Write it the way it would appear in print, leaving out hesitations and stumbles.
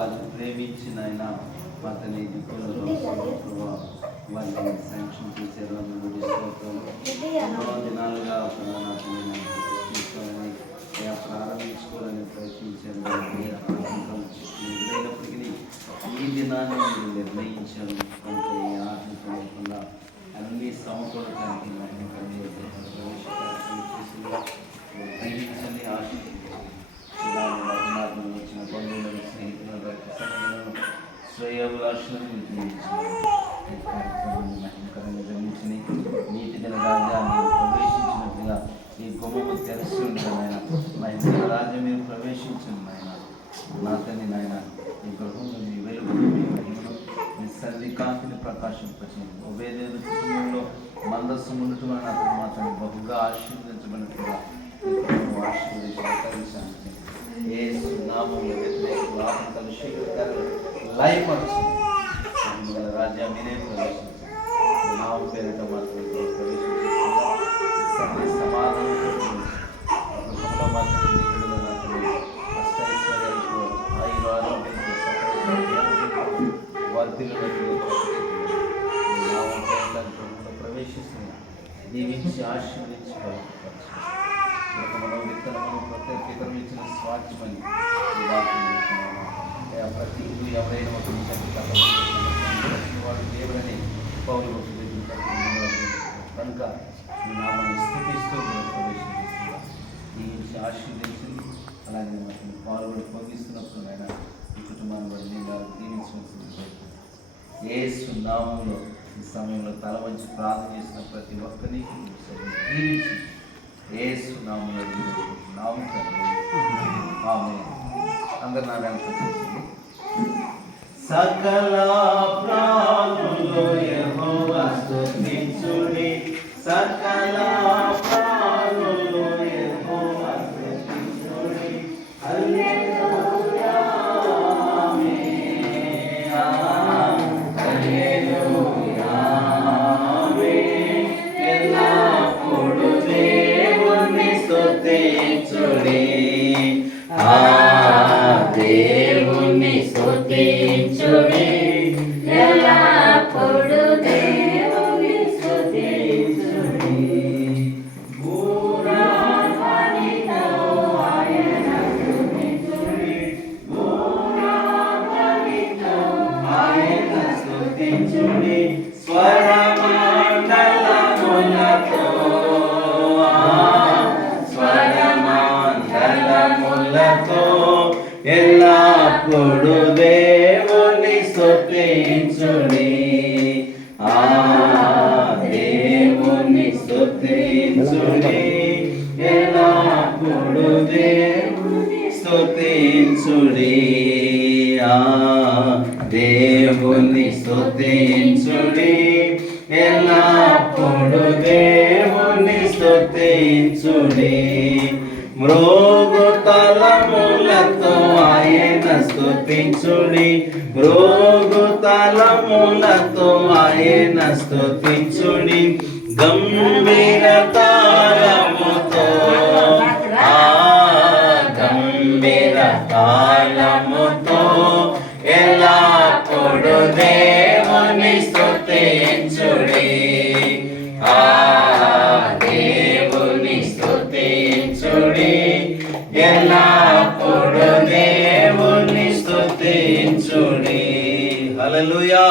వారిని ప్రేమించిన ఆయన మాతని వారిని శాంక్షన్ చేశారు. ఎన్నో దినాలుగా ప్రారంభించుకోవాలని ప్రయత్నించారు. అయినప్పటికీ ఈ దినాన్ని మీరు నిర్ణయించారు. అంటే ఆశించకుండా అన్ని సమకూడటానికి గ్రహించని ఆశించారు. వచ్చిన బంధువులను, స్నేహితులను, రక్త సంబంధాలను, శ్రేయోభిలాషులను గ్రహించని నీతి గల రాజ్యాన్ని ప్రవేశించినట్టుగా ఈ గుమ్మము తెరిచి ఉంటుంది. మా ఇంటి రాజ్యం మీరు ప్రవేశించండి నాయన. నా తండ్రి నాయన ఈ గృహంలో మీ వెలుగు, మీ మహిమను, మీ సర్ది కాంతిని ప్రకాశింపచేయండి. ఉభయదేవుల కుటుంబంలో మందస్సు ఉండటం వలన అతను మా తండ్రి బహుగా ఆశీర్వదించబడినట్టుగా ఆశీర్వదించాలి. ఏ నామంలో వ్యతిరేక ఆటంకాలు, శీఘ్రకాలు లయపరచండి. గల రాజ్యం మీరే ప్రవేశించండి. నామం పేరిట మాత్రం ప్రవేశించి సమాధానం అష్టైశ్వర్యాలతో ఆయుర ఆరోగ్యంతో వర్ధిల్లునట్లు నామం పేరిట ప్రవేశిస్తున్నా దీవించి ఆశీర్వదించి విత్తనము ప్రత్యేకమించిన స్వార్థమని ప్రతి ఎవరైనా ఒక వాడు దేవుడని పౌరులు కనుక ఈ నామాన్ని స్థుతిస్తూ ప్రవేశిస్తున్నా దీవించి ఆశీర్వదించింది. అలాగే మాకు పాల్గొని పొందిస్తున్నప్పుడు ఆయన ఈ కుటుంబాన్ని వాడిని దీవించవలసింది. యేసు నామంలో ఈ సమయంలో తల వంచి ప్రార్థన చేసిన ప్రతి ఒక్కరిని దీవించి యేసు నామంలో నామం ఆమేన్. అందరు నా వెనక సకల ప్రాణులు యెహోవా స్తుతించుడి, సకల ప్రాణులు యెహోవా స్తుతించుడి. హల్లెలూయా ఆమేన్, హల్లెలూయా ఆమేన్. ఎల్లప్పుడూ దేవుని స్తుతించుడి, దేవుని స్తుతించుడి, ఎల్లప్పుడూ దేవుని స్తుతించుడి. పూర్ణధ్వనితో ఆయన స్తుతించుడి, పూర్ణధ్వనితో ఆయన స్తుతించుడి. స్వరమండలములతో స్వరమండలములతో ఎల్లప్పుడు దేవుని స్తుతించుడి, దేవుని స్తుతించుడి, ఎల్లప్పుడు దేవుని స్తుతించుడి, దేవుని స్తుతించుడి, ఎల్లప్పుడు దేవుని స్తుతించుడి. మృగు తలములతో ఆయన స్తుతించుడి, మృగు తలములతో ఆయన స్తుతించుడి. గంభీర తాళముతో గంభీర తాళముతో ఎల్లప్పుడు దేవుని స్తుతించుడి, దేవుని స్తుతించుడి, ఎల్లప్పుడు దేవుని స్తుతించుడి. హల్లెలూయా.